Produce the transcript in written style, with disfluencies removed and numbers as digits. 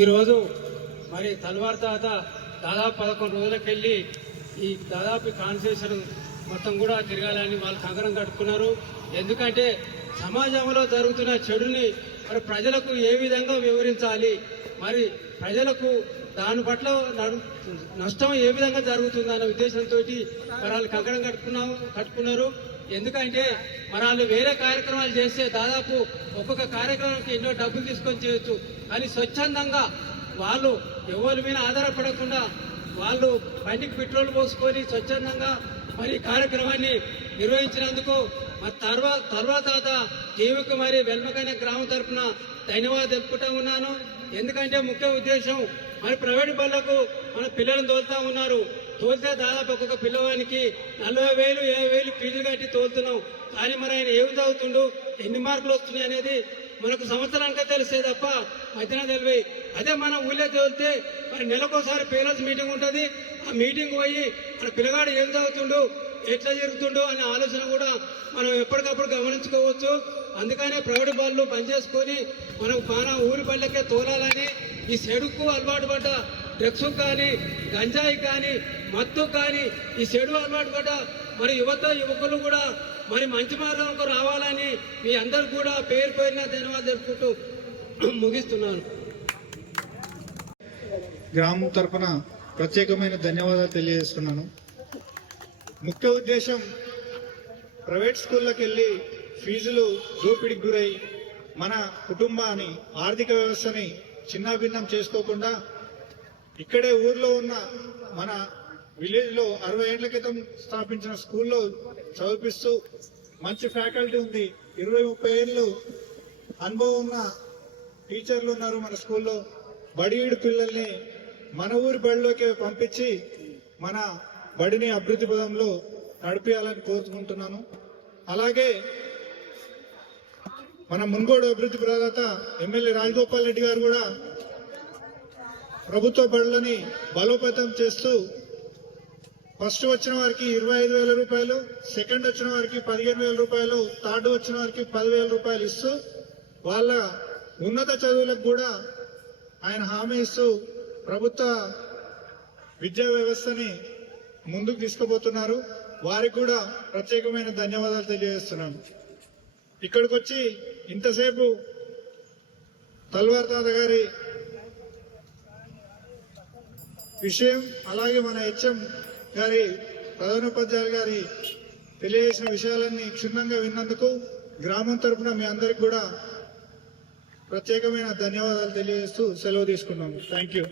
ఈరోజు మరి తల్వార్ తాత దాదాపు 11 రోజులకెళ్ళి ఈ దాదాపు కాన్స్టిట్యూషన్ మొత్తం కూడా తిరగాలని వాళ్ళు కంకణం కట్టుకున్నారు. ఎందుకంటే సమాజంలో జరుగుతున్న చెడుని మరి ప్రజలకు ఏ విధంగా వివరించాలి, మరి ప్రజలకు దాని పట్ల నష్టం ఏ విధంగా జరుగుతుందన్న ఉద్దేశంతో మరి వాళ్ళు కంకణం కట్టుకున్నారు. ఎందుకంటే మరి వాళ్ళు వేరే కార్యక్రమాలు చేస్తే దాదాపు ఒక్కొక్క కార్యక్రమానికి ఎన్నో డబ్బులు తీసుకొని చేయొచ్చు, కానీ స్వచ్ఛందంగా వాళ్ళు ఎవరి మీద ఆధారపడకుండా వాళ్ళు బండికి పెట్రోల్ పోసుకొని స్వచ్ఛందంగా మరి కార్యక్రమాన్ని నిర్వహించినందుకు మరి తర్వాత జీవికి మరి వెల్మకైన గ్రామం తరఫున ధన్యవాదాలు తెలుపుకుంటా ఉన్నాను. ఎందుకంటే ముఖ్య ఉద్దేశం మరి ప్రైవేట్ బళ్ళకు మన పిల్లలను తోలుతా ఉన్నారు. తోలితే దాదాపు ఒక్కొక్క పిల్లవానికి 40,000 50,000 ఫీజులు కట్టి తోలుతున్నాం. కానీ మరి ఆయన ఏమి చదువుతుండు, ఎన్ని మార్కులు వస్తున్నాయి అనేది మనకు సంవత్సరానికే తెలిసే తప్ప మధ్యన తెలివి. అదే మన ఊళ్ళో తోలితే మరి నెలకోసారి పేరెంట్స్ మీటింగ్ ఉంటుంది. ఆ మీటింగ్ పోయి మన పిల్లగాడు ఏం చదువుతుండు, ఎట్లా జరుగుతుండో అనే ఆలోచన కూడా మనం ఎప్పటికప్పుడు గమనించుకోవచ్చు. అందుకనే ప్రైవేట్ బళ్ళు బంద్ చేసుకొని మనం మన ఊరి బళ్ళకే తోలాలని, ఈ చెడుకు అలవాటు పడ్డ డ్రగ్స్ కానీ గంజాయి కానీ మత్తు కానీ ఈ చెడు అలవాటు పడ్డ మరి యువకులు కూడా మరి మంచి మార్గంకు రావాలని మీ అందరు కూడా పేరు పేరున ధన్యవాదాలు తెలుపుకుంటూ ముగిస్తున్నాను. గ్రామం తరఫున ప్రత్యేకమైన ధన్యవాదాలు తెలియజేస్తున్నాను. ముఖ్య ఉద్దేశం ప్రైవేట్ స్కూళ్ళకి వెళ్ళి ఫీజులు దోపిడీకి గురై మన కుటుంబాన్ని ఆర్థిక వ్యవస్థని చిన్నాభిన్నం చేసుకోకుండా ఇక్కడే ఊర్లో ఉన్న మన విలేజ్లో 60 ఏళ్ల క్రితం స్థాపించిన స్కూల్లో చదివిస్తూ మంచి ఫ్యాకల్టీ ఉంది, 20-30 ఏళ్ళు అనుభవం ఉన్న టీచర్లు ఉన్నారు మన స్కూల్లో. బడిఈడు పిల్లల్ని మన ఊరి బడిలోకి పంపించి మన బడిని అభివృద్ధి పదంలో నడిపించాలని కోరుకుంటున్నాను. అలాగే మన మున్గోడు అభివృద్ధి ప్రదాత ఎమ్మెల్యే రాజగోపాల్ రెడ్డి గారు కూడా ప్రభుత్వ బడులని బలోపేతం చేస్తూ ఫస్ట్ వచ్చిన వారికి 25,000 రూపాయలు, సెకండ్ వచ్చిన వారికి 15,000 రూపాయలు, థర్డ్ వచ్చిన వారికి 10,000 రూపాయలు ఇస్తూ వాళ్ళ ఉన్నత చదువులకు కూడా ఆయన హామీ ఇస్తూ ప్రభుత్వ విద్యా వ్యవస్థని ముందుకు తీసుకుపోతున్నారు. వారికి కూడా ప్రత్యేకమైన ధన్యవాదాలు తెలియజేస్తున్నాను. ఇక్కడికి వచ్చి ఇంతసేపు తల్వార్ తాత గారి విషయం, అలాగే మన హెచ్ఎం గారి ప్రధానోపాధ్యాయులు గారి తెలియజేసిన విషయాలన్నీ క్షుణ్ణంగా విన్నందుకు గ్రామం తరఫున మీ అందరికి కూడా ప్రత్యేకమైన ధన్యవాదాలు తెలియజేస్తూ సెలవు తీసుకున్నాము. Thank you.